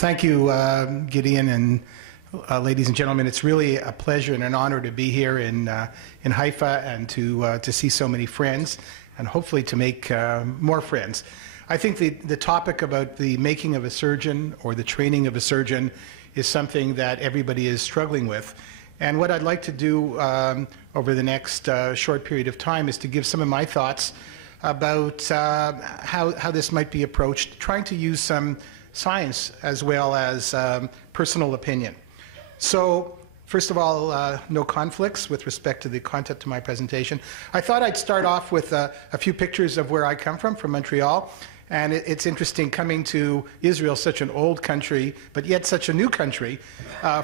Thank you, Gideon, and ladies and gentlemen. It's really a pleasure and an honor to be here in Haifa and to see so many friends and hopefully to make more friends. I think the topic about the making of a surgeon or the training of a surgeon is something that everybody is struggling with. And what I'd like to do over the next short period of time is to give some of my thoughts about how this might be approached, trying to use some science as well as personal opinion. So, first of all, no conflicts with respect to the content of my presentation. I thought I'd start off with a few pictures of where I come from Montreal. And it's interesting coming to Israel, such an old country, but yet such a new country,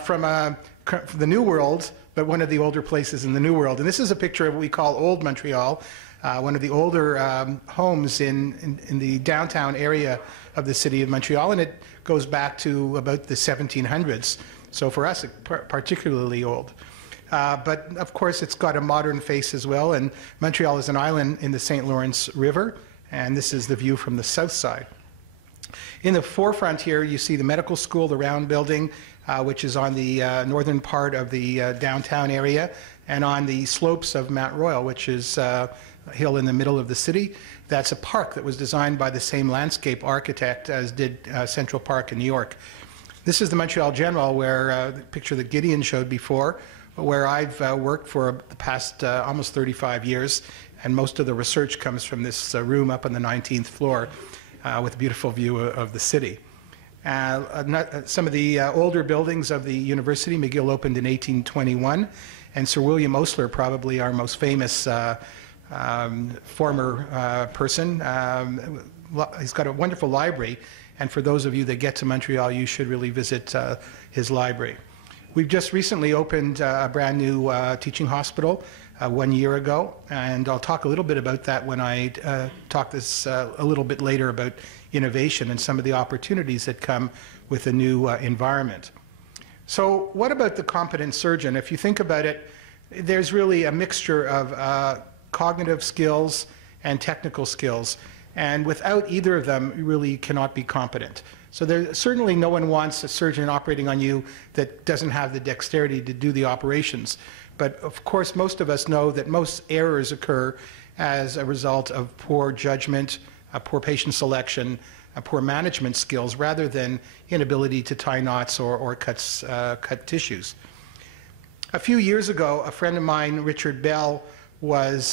from the New World, but one of the older places in the New World. And this is a picture of what we call Old Montreal, one of the older homes in the downtown area of the city of Montreal, and it goes back to about the 1700s. So for us, it's particularly old. But of course, it's got a modern face as well, and Montreal is an island in the St. Lawrence River, and this is the view from the south side. In the forefront here, you see the medical school, the round building, which is on the northern part of the downtown area, and on the slopes of Mount Royal, which is a hill in the middle of the city. That's a park that was designed by the same landscape architect as did Central Park in New York. This is the Montreal General, where the picture that Gideon showed before, where I've worked for the past almost 35 years, and most of the research comes from this room up on the 19th floor with a beautiful view of the city. Some of the older buildings of the university, McGill opened in 1821, and Sir William Osler, probably our most famous former person. He's got a wonderful library, and for those of you that get to Montreal, you should really visit his library. We've just recently opened a brand new teaching hospital 1 year ago, and I'll talk a little bit about that when I talk this a little bit later about innovation and some of the opportunities that come with a new environment. So what about the competent surgeon? If you think about it, there's really a mixture of cognitive skills and technical skills, and without either of them, you really cannot be competent. So certainly no one wants a surgeon operating on you that doesn't have the dexterity to do the operations. But of course, most of us know that most errors occur as a result of poor judgment, poor patient selection, poor management skills, rather than inability to tie knots or cut tissues. A few years ago, a friend of mine, Richard Bell, was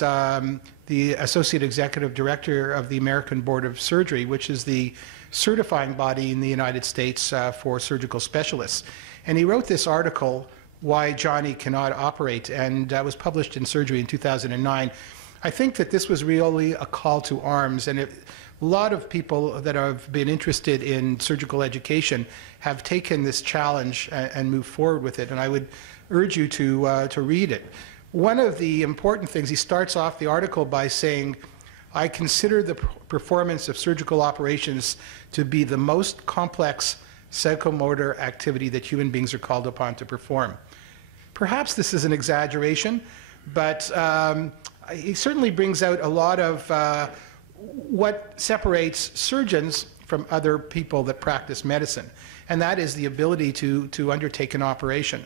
the Associate Executive Director of the American Board of Surgery, which is the certifying body in the United States for surgical specialists. And he wrote this article, Why Johnny Cannot Operate, and was published in Surgery in 2009. I think that this was really a call to arms, and a lot of people that have been interested in surgical education have taken this challenge and moved forward with it, and I would urge you to read it. One of the important things, he starts off the article by saying, I consider the performance of surgical operations to be the most complex psychomotor activity that human beings are called upon to perform. Perhaps this is an exaggeration, but he certainly brings out a lot of what separates surgeons from other people that practice medicine, and that is the ability to undertake an operation.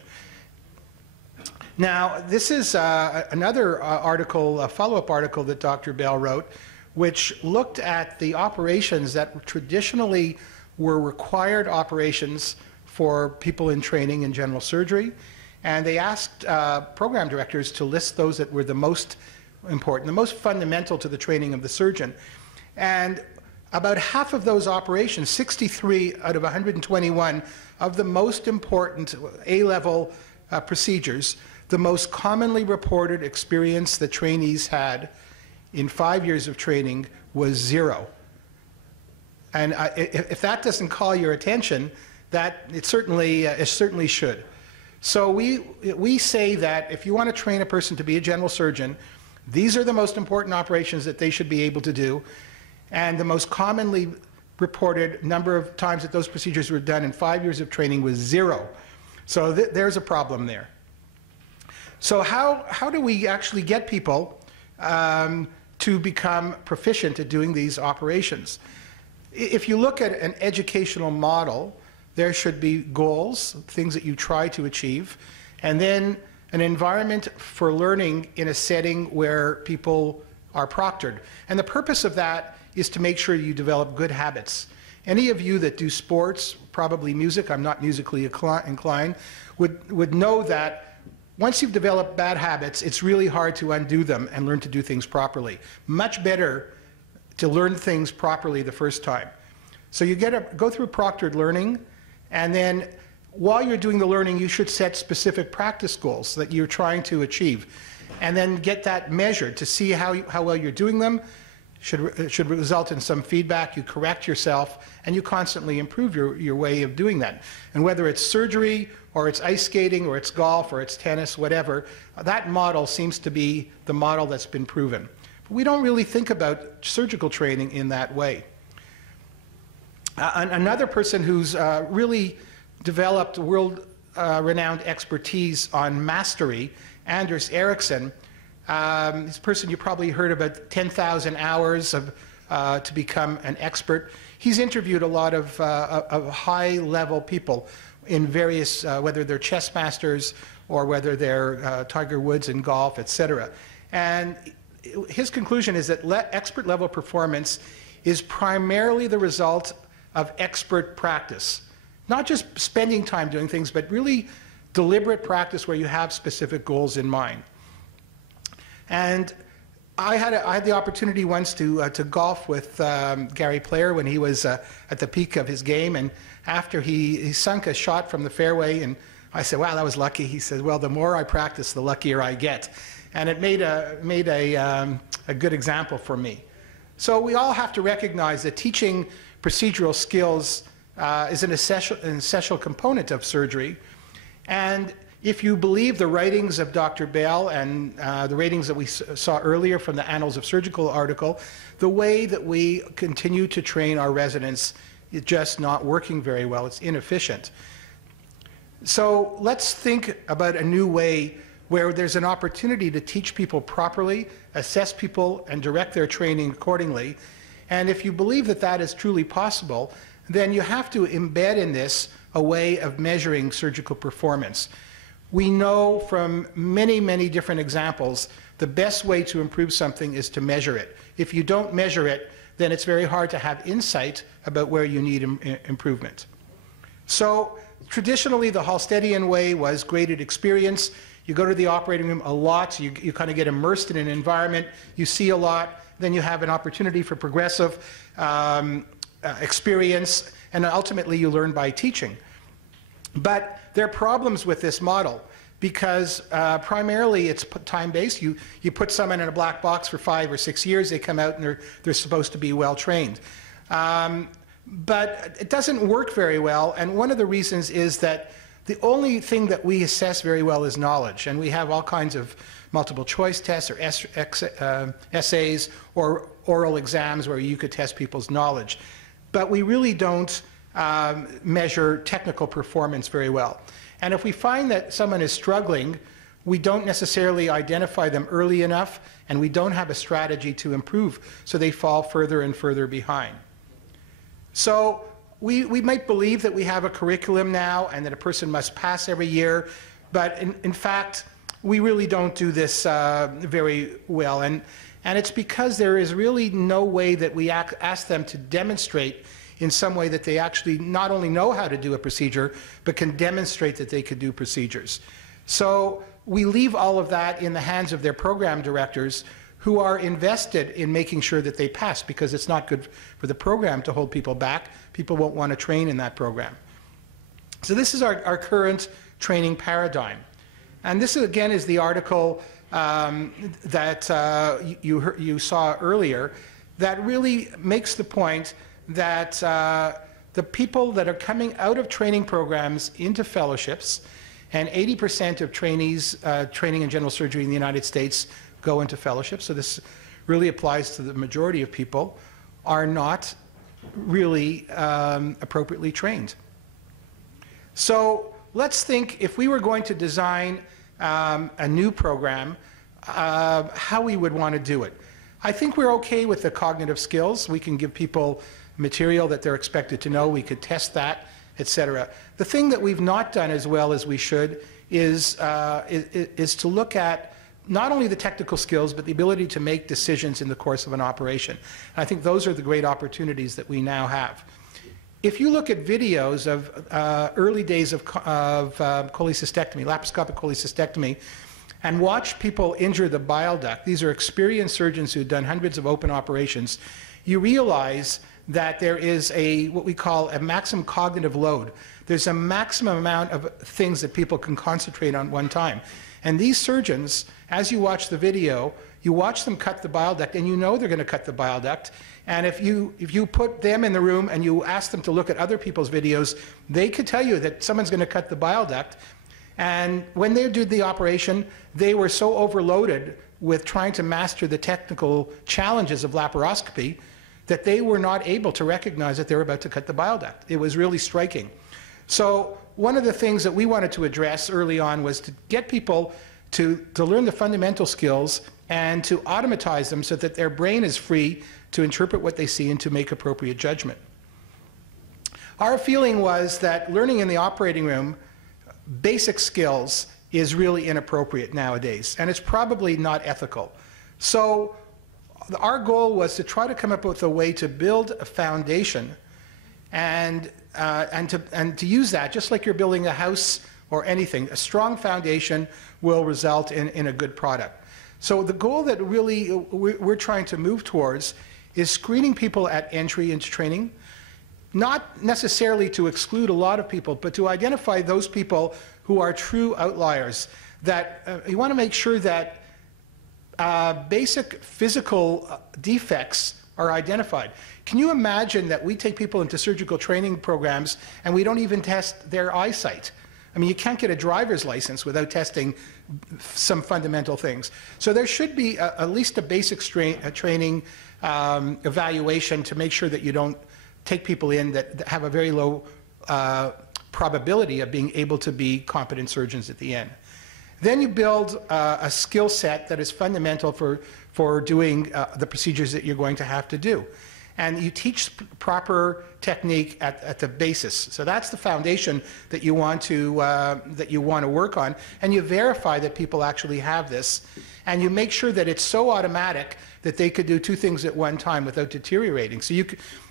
Now, this is another article, a follow-up article that Dr. Bell wrote, which looked at the operations that traditionally were required operations for people in training in general surgery, and they asked program directors to list those that were the most important, the most fundamental to the training of the surgeon. And about half of those operations, 63 out of 121 of the most important A-level procedures, the most commonly reported experience that trainees had in 5 years of training was 0. And if that doesn't call your attention, that it certainly should. So we say that if you want to train a person to be a general surgeon, these are the most important operations that they should be able to do, and the most commonly reported number of times that those procedures were done in 5 years of training was 0. So there's a problem there. So how do we actually get people to become proficient at doing these operations? If you look at an educational model There should be goals, things that you try to achieve, and then an environment for learning in a setting where people are proctored. And the purpose of that is to make sure you develop good habits. Any of you that do sports, probably music, I'm not musically inclined, would know that once you've developed bad habits, it's really hard to undo them and learn to do things properly. Much better to learn things properly the first time. So you go through proctored learning, and then while you're doing the learning, you should set specific practice goals that you're trying to achieve, and then get that measured to see how well you're doing them. Should result in some feedback. You correct yourself, and you constantly improve your way of doing that. And whether it's surgery, or it's ice skating, or it's golf, or it's tennis, whatever, that model seems to be the model that's been proven. But we don't really think about surgical training in that way. Another person who's really developed world-renowned expertise on mastery, Anders Ericsson. This person you probably heard about 10,000 hours to become an expert. He's interviewed a lot of high-level people in various, whether they're chess masters or whether they're Tiger Woods in golf, etc. And his conclusion is that expert-level performance is primarily the result of expert practice. Not just spending time doing things, but really deliberate practice where you have specific goals in mind. And I had the opportunity once to golf with Gary Player when he was at the peak of his game, and after he sunk a shot from the fairway, and I said, wow, that was lucky. He said, well, the more I practice, the luckier I get. And it made a good example for me. So we all have to recognize that teaching procedural skills is an essential component of surgery. And if you believe the writings of Dr. Bell and the ratings that we saw earlier from the Annals of Surgical article, the way that we continue to train our residents is just not working very well. It's inefficient. So let's think about a new way where there's an opportunity to teach people properly, assess people, and direct their training accordingly. And if you believe that that is truly possible, then you have to embed in this a way of measuring surgical performance. We know from many, many different examples, the best way to improve something is to measure it. If you don't measure it, then it's very hard to have insight about where you need improvement. So traditionally, the Halstedian way was graded experience. You go to the operating room a lot, you kind of get immersed in an environment, you see a lot, then you have an opportunity for progressive experience, and ultimately you learn by teaching. But there are problems with this model because primarily it's time-based. You put someone in a black box for 5 or 6 years, they come out and they're supposed to be well-trained. But it doesn't work very well, and one of the reasons is that the only thing that we assess very well is knowledge, and we have all kinds of multiple choice tests or essays or oral exams where you could test people's knowledge. But we really don't measure technical performance very well. And if we find that someone is struggling, we don't necessarily identify them early enough, and we don't have a strategy to improve, so they fall further and further behind. So we might believe that we have a curriculum now and that a person must pass every year, but in fact, we really don't do this very well. And it's because there is really no way that we ask them to demonstrate in some way that they actually not only know how to do a procedure, but can demonstrate that they could do procedures. So we leave all of that in the hands of their program directors, who are invested in making sure that they pass, because it's not good for the program to hold people back. People won't want to train in that program. So this is our current training paradigm. And this, again, is the article that you saw earlier that really makes the point that the people that are coming out of training programs into fellowships, and 80% of trainees training in general surgery in the United States go into fellowships, so this really applies to the majority of people, are not really appropriately trained. So let's think, if we were going to design a new program, how we would want to do it. I think we're okay with the cognitive skills. We can give people material that they're expected to know. We could test that etc. The thing that we've not done as well as we should is to look at not only the technical skills, but the ability to make decisions in the course of an operation. And I think those are the great opportunities that we now have. If you look at videos of early days of cholecystectomy, laparoscopic cholecystectomy, and watch people injure the bile duct, these are experienced surgeons who've done hundreds of open operations, you realize that there is what we call a maximum cognitive load. There's a maximum amount of things that people can concentrate on one time. And these surgeons, as you watch the video, you watch them cut the bile duct, and you know they're going to cut the bile duct. And if you put them in the room and you ask them to look at other people's videos, they could tell you that someone's going to cut the bile duct. And when they did the operation, they were so overloaded with trying to master the technical challenges of laparoscopy that they were not able to recognize that they were about to cut the bile duct. It was really striking. So one of the things that we wanted to address early on was to get people to learn the fundamental skills and to automatize them so that their brain is free to interpret what they see and to make appropriate judgment. Our feeling was that learning in the operating room basic skills is really inappropriate nowadays, and it's probably not ethical. So our goal was to try to come up with a way to build a foundation and to use that, just like you're building a house or anything. A strong foundation will result in a good product. So the goal that really we're trying to move towards is screening people at entry into training, not necessarily to exclude a lot of people, but to identify those people who are true outliers. That you want to make sure that basic physical defects are identified. Can you imagine that we take people into surgical training programs and we don't even test their eyesight? I mean, you can't get a driver's license without testing some fundamental things. So there should be at least a basic training evaluation to make sure that you don't take people in that have a very low probability of being able to be competent surgeons at the end. Then you build a skill set that is fundamental for doing the procedures that you're going to have to do. And you teach proper technique at the basis. So that's the foundation that you want to work on. And you verify that people actually have this. And you make sure that it's so automatic that they could do two things at one time without deteriorating. So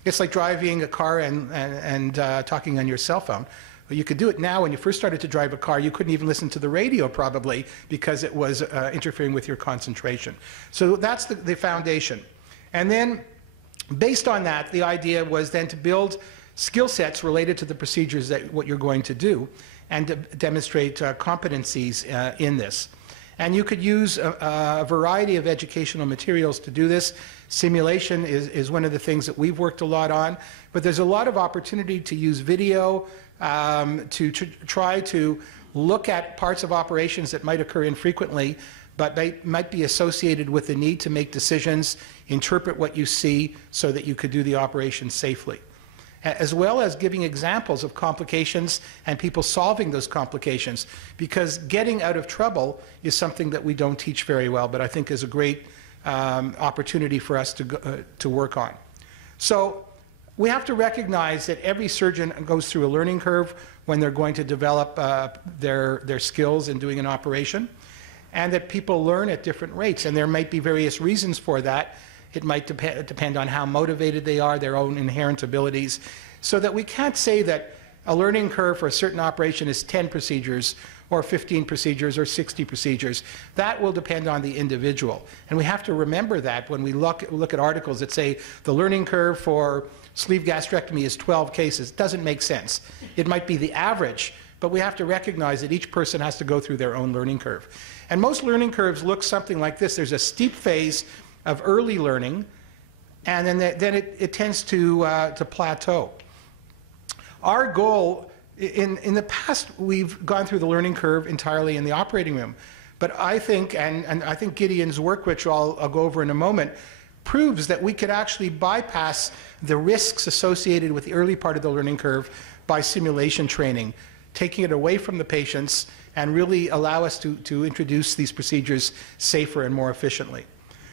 it's like driving a car and talking on your cell phone. Well, you could do it now. When you first started to drive a car, you couldn't even listen to the radio probably because it was interfering with your concentration. So that's the foundation. And then based on that, the idea was then to build skill sets related to the procedures that what you're going to do and to demonstrate competencies in this. And you could use a variety of educational materials to do this. Simulation is one of the things that we've worked a lot on, but there's a lot of opportunity to use video to try to look at parts of operations that might occur infrequently, but they might be associated with the need to make decisions, interpret what you see so that you could do the operation safely. As well as giving examples of complications and people solving those complications, because getting out of trouble is something that we don't teach very well, but I think is a great opportunity for us to work on. So we have to recognize that every surgeon goes through a learning curve when they're going to develop their skills in doing an operation, and that people learn at different rates, and there might be various reasons for that. It might depend on how motivated they are, their own inherent abilities, so that we can't say that a learning curve for a certain operation is 10 procedures or 15 procedures or 60 procedures. That will depend on the individual. And we have to remember that when we look at articles that say the learning curve for sleeve gastrectomy is 12 cases. It doesn't make sense. It might be the average, but we have to recognize that each person has to go through their own learning curve. And most learning curves look something like this. There's a steep phase of early learning, and then it tends to plateau. Our goal, in the past, we've gone through the learning curve entirely in the operating room, but I think, and I think Gideon's work, which I'll go over in a moment, proves that we could actually bypass the risks associated with the early part of the learning curve by simulation training, taking it away from the patients and really allow us to introduce these procedures safer and more efficiently.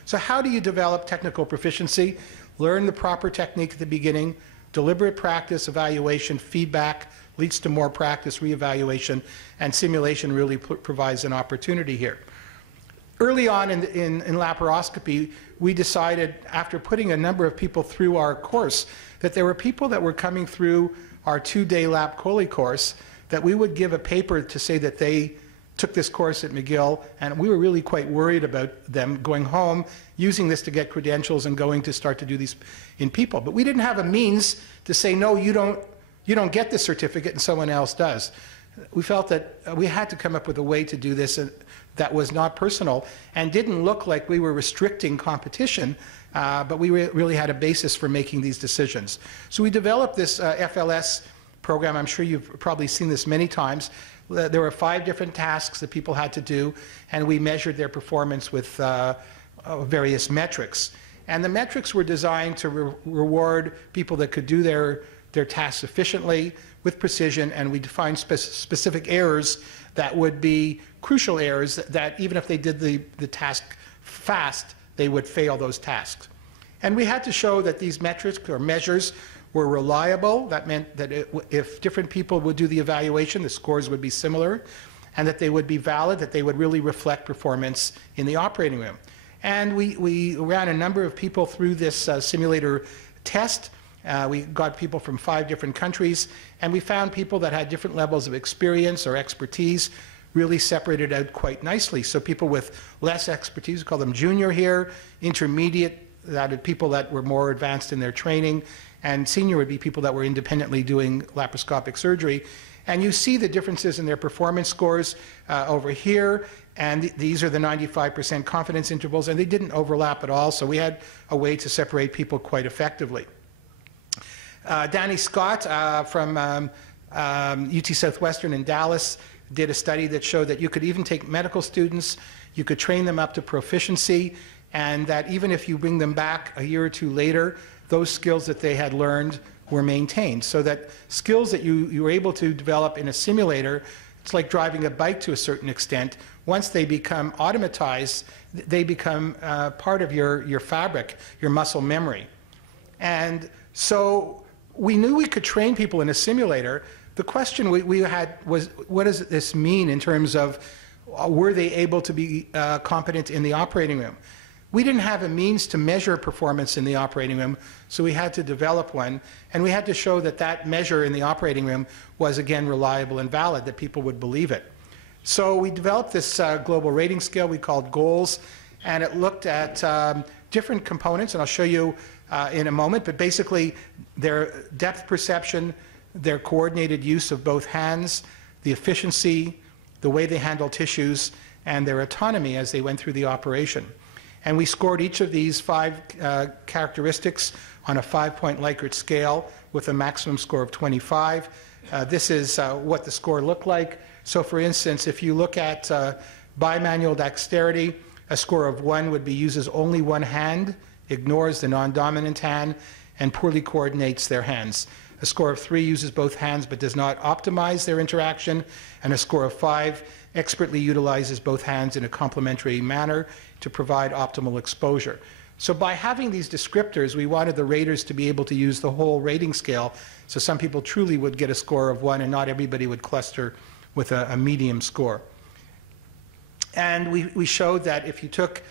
So how do you develop technical proficiency? Learn the proper technique at the beginning, deliberate practice, evaluation, feedback, leads to more practice, reevaluation, and simulation really provides an opportunity here. Early on in laparoscopy, we decided, after putting a number of people through our course, that there were people that were coming through our 2-day lap chole course that we would give a paper to say that they took this course at McGill, and we were really quite worried about them going home, using this to get credentials and going to start to do these in people. But we didn't have a means to say, no, you don't get this certificate and someone else does. We felt that we had to come up with a way to do this that was not personal and didn't look like we were restricting competition, but we really had a basis for making these decisions. So we developed this FLS program. I'm sure you've probably seen this many times. There were 5 different tasks that people had to do, and we measured their performance with various metrics. And the metrics were designed to reward people that could do their tasks efficiently, with precision, and we defined specific errors that would be crucial errors that even if they did the task fast, they would fail those tasks. And we had to show that these metrics or measures were reliable. That meant that if different people would do the evaluation, the scores would be similar, and that they would be valid, that they would really reflect performance in the operating room. And we ran a number of people through this simulator test. We got people from 5 different countries, and we found people that had different levels of experience or expertise really separated out quite nicely. So people with less expertise, we call them junior here, intermediate, that are people that were more advanced in their training, and senior would be people that were independently doing laparoscopic surgery. And you see the differences in their performance scores over here, and these are the 95% confidence intervals, and they didn't overlap at all, so we had a way to separate people quite effectively. Danny Scott from UT Southwestern in Dallas did a study that showed that you could even take medical students, you could train them up to proficiency, and that even if you bring them back a year or 2 later, those skills that they had learned were maintained. So that skills that you were able to develop in a simulator, it's like driving a bike to a certain extent. Once they become automatized, they become part of your fabric, your muscle memory. And so we knew we could train people in a simulator. The question we had was, what does this mean in terms of were they able to be competent in the operating room? We didn't have a means to measure performance in the operating room, so we had to develop one, and we had to show that that measure in the operating room was, again, reliable and valid, that people would believe it. So we developed this global rating scale we called GOALS, and it looked at different components, and I'll show you in a moment, but basically their depth perception, their coordinated use of both hands, the efficiency, the way they handle tissues, and their autonomy as they went through the operation. And we scored each of these 5 characteristics on a 5-point Likert scale with a maximum score of 25. This is what the score looked like. So for instance, if you look at bimanual dexterity, a score of 1 would be uses only one hand, ignores the non-dominant hand, and poorly coordinates their hands. A score of 3 uses both hands but does not optimize their interaction, and a score of 5 expertly utilizes both hands in a complementary manner to provide optimal exposure. So by having these descriptors, we wanted the raters to be able to use the whole rating scale, so some people truly would get a score of 1 and not everybody would cluster with a medium score. And we showed that if you took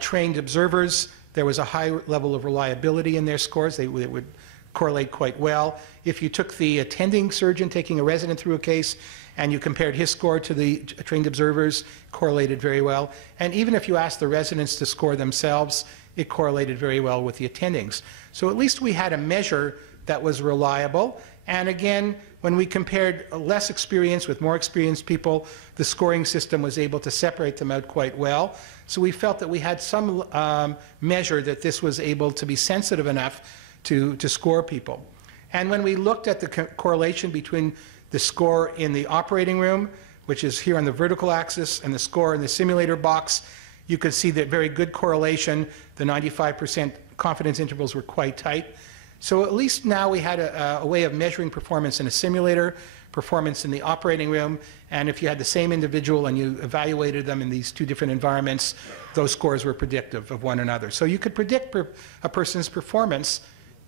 trained observers, there was a high level of reliability in their scores. They would correlate quite well. If you took the attending surgeon taking a resident through a case and you compared his score to the trained observers, correlated very well. And even if you asked the residents to score themselves, it correlated very well with the attendings. So at least we had a measure that was reliable. And again, when we compared less experience with more experienced people, the scoring system was able to separate them out quite well. So we felt that we had some measure that this was able to be sensitive enough to score people. And when we looked at the correlation between the score in the operating room, which is here on the vertical axis, and the score in the simulator box, you could see that very good correlation. The 95% confidence intervals were quite tight. So at least now we had a way of measuring performance in a simulator, performance in the operating room, and if you had the same individual and you evaluated them in these 2 different environments, those scores were predictive of one another. So you could predict a person's performance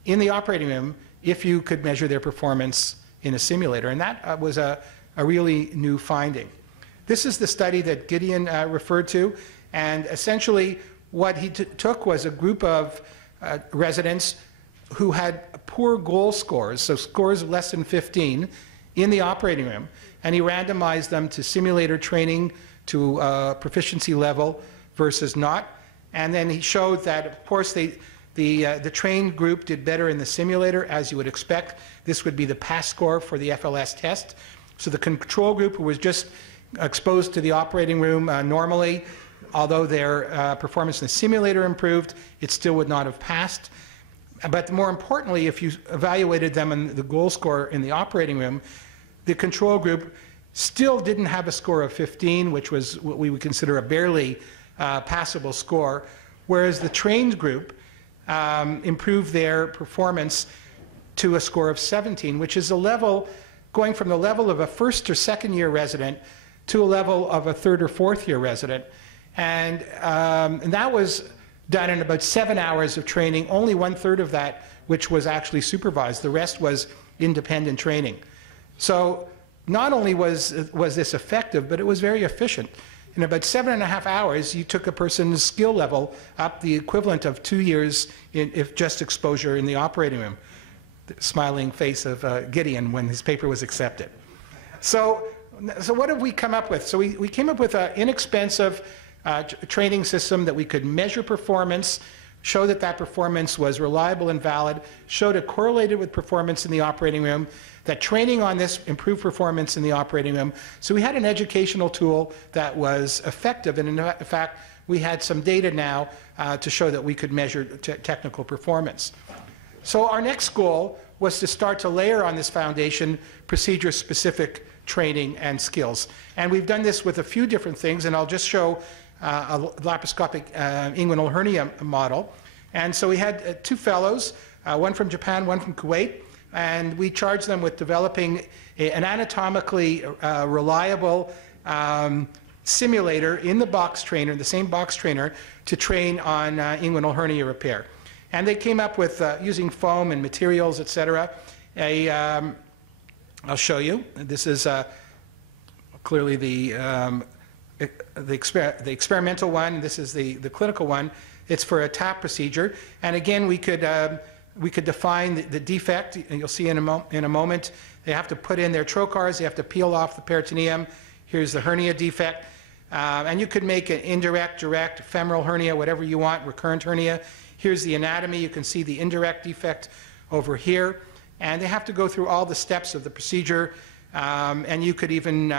in the operating room if you could measure their performance in a simulator. And that was a really new finding. This is the study that Gideon referred to. And essentially, what he took was a group of residents who had poor goal scores, so scores of less than 15, in the operating room. And he randomized them to simulator training to proficiency level versus not. And then he showed that, of course, the trained group did better in the simulator, as you would expect. This would be the pass score for the FLS test. So the control group, who was just exposed to the operating room normally, although their performance in the simulator improved, it still would not have passed. But more importantly, if you evaluated them in the goal score in the operating room, the control group still didn't have a score of 15, which was what we would consider a barely passable score, whereas the trained group improved their performance to a score of 17, which is a level going from the level of a first or second year resident to a level of a third or fourth year resident. And that was done in about 7 hours of training, only 1/3 of that which was actually supervised. The rest was independent training. So not only was this effective, but it was very efficient. In about 7.5 hours, you took a person's skill level up the equivalent of 2 years if just exposure in the operating room. The smiling face of Gideon when his paper was accepted. So what have we come up with? So we came up with an inexpensive training system that we could measure performance, show that that performance was reliable and valid, showed it correlated with performance in the operating room, that training on this improved performance in the operating room. So we had an educational tool that was effective, and in fact, we had some data now to show that we could measure technical performance. So our next goal was to start to layer on this foundation procedure-specific training and skills. And we've done this with a few different things, and I'll just show a laparoscopic inguinal hernia model. And so we had 2 fellows, one from Japan, one from Kuwait, and we charged them with developing an anatomically reliable simulator in the box trainer, the same box trainer, to train on inguinal hernia repair. And they came up with, using foam and materials, etc. I'll show you. This is clearly the experimental one. This is the clinical one. It's for a TAP procedure. And again, we could define the defect. And you'll see in a moment. They have to put in their trocars. They have to peel off the peritoneum. Here's the hernia defect. And you could make an indirect, direct, femoral hernia, whatever you want, recurrent hernia. Here's the anatomy. You can see the indirect defect over here. And they have to go through all the steps of the procedure. And you could even,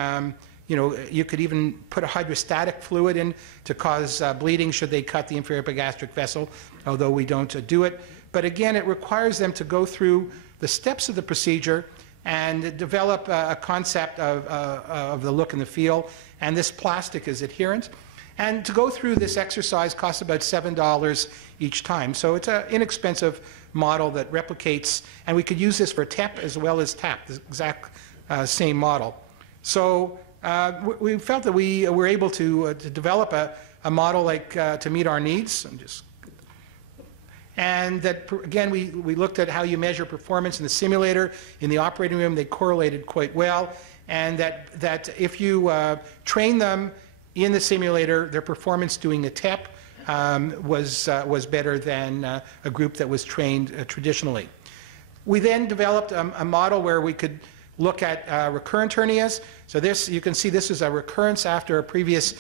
you could even put a hydrostatic fluid in to cause bleeding should they cut the inferior epigastric vessel, although we don't do it. But again, it requires them to go through the steps of the procedure and develop a concept of the look and the feel. And this plastic is adherent. And to go through this exercise costs about $7 each time. So it's an inexpensive model that replicates, and we could use this for TEP as well as TAP, the exact same model. So we felt that we were able to develop a model like to meet our needs. And that, again, we looked at how you measure performance in the simulator. In the operating room, they correlated quite well. And that if you train them in the simulator, their performance doing a TEP was better than a group that was trained traditionally. We then developed a model where we could look at recurrent hernias. So this, you can see this is a recurrence after a previous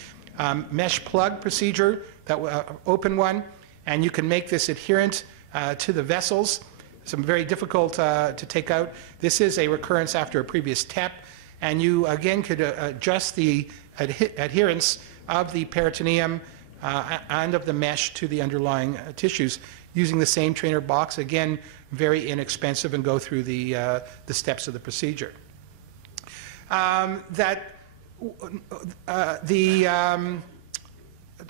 mesh plug procedure, that open one, and you can make this adherent to the vessels. Some very difficult to take out. This is a recurrence after a previous TEP, and you again could adjust the adherence of the peritoneum and of the mesh to the underlying tissues using the same trainer box. Again, very inexpensive, and go through the steps of the procedure. The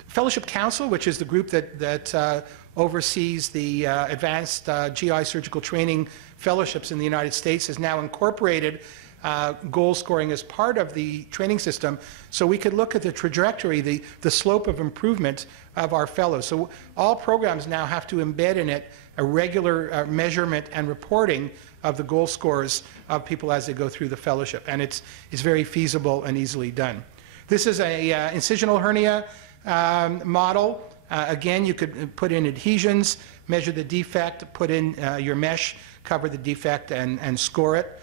Fellowship Council, which is the group that oversees the advanced GI surgical training fellowships in the United States, has now incorporated goal scoring as part of the training system, so we could look at the trajectory, the slope of improvement of our fellows. So all programs now have to embed in it a regular measurement and reporting of the goal scores of people as they go through the fellowship, and it's very feasible and easily done. This is a incisional hernia model. Again, you could put in adhesions, measure the defect, put in your mesh, cover the defect, and score it.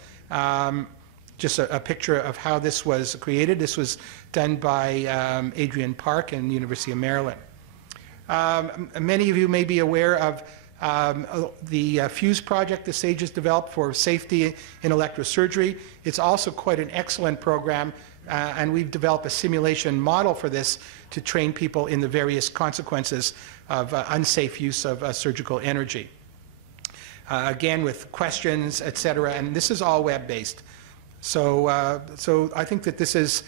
Just a picture of how this was created. This was done by Adrian Park and the University of Maryland. Many of you may be aware of the FUSE project the SAGE has developed for safety in electrosurgery. It's also quite an excellent program, and we've developed a simulation model for this to train people in the various consequences of unsafe use of surgical energy. Again, with questions, etc., and this is all web-based. So, so I think that this is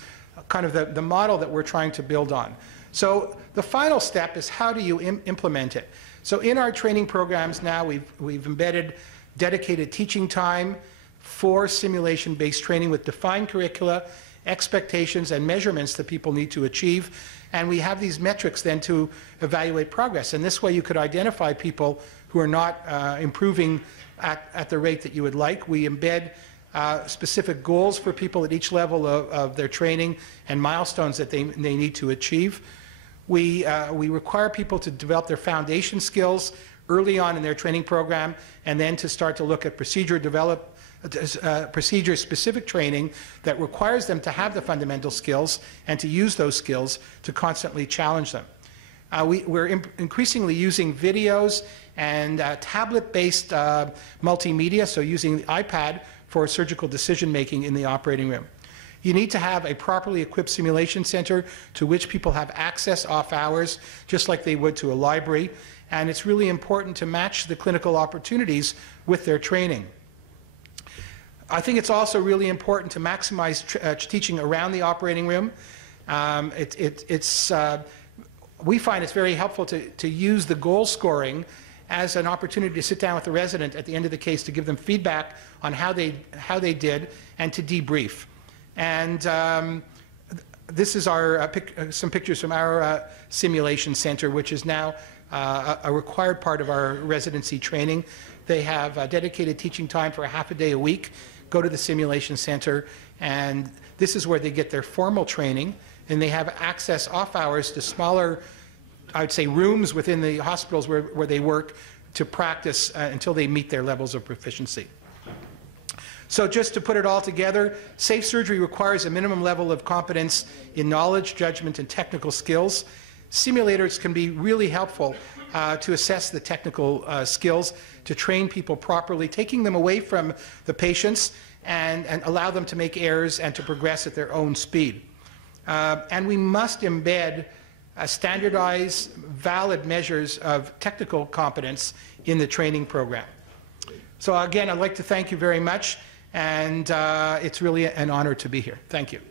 kind of the model that we're trying to build on. So the final step is how do you implement it? So in our training programs now, we've embedded dedicated teaching time for simulation-based training with defined curricula, expectations, and measurements that people need to achieve. And we have these metrics then to evaluate progress. And this way you could identify people who are not improving at the rate that you would like. We embed specific goals for people at each level of their training and milestones that they need to achieve. We require people to develop their foundation skills early on in their training program, and then to start to look at procedure-specific training that requires them to have the fundamental skills and to use those skills to constantly challenge them. We're increasingly using videos and tablet-based multimedia, so using the iPad for surgical decision-making in the operating room. You need to have a properly equipped simulation center to which people have access off hours, just like they would to a library, and it's really important to match the clinical opportunities with their training. I think it's also really important to maximize teaching around the operating room. We find it's very helpful to use the goal scoring as an opportunity to sit down with the resident at the end of the case to give them feedback on how they did and to debrief. And this is some pictures from our simulation center, which is now a required part of our residency training. They have dedicated teaching time for half a day a week. Go to the simulation center, and this is where they get their formal training, and they have access off hours to smaller, I would say, rooms within the hospitals where they work to practice until they meet their levels of proficiency. So just to put it all together, safe surgery requires a minimum level of competence in knowledge, judgment, and technical skills. Simulators can be really helpful to assess the technical skills, to train people properly, taking them away from the patients and allow them to make errors and to progress at their own speed. And we must embed standardized, valid measures of technical competence in the training program. So again, I'd like to thank you very much, and it's really an honor to be here. Thank you.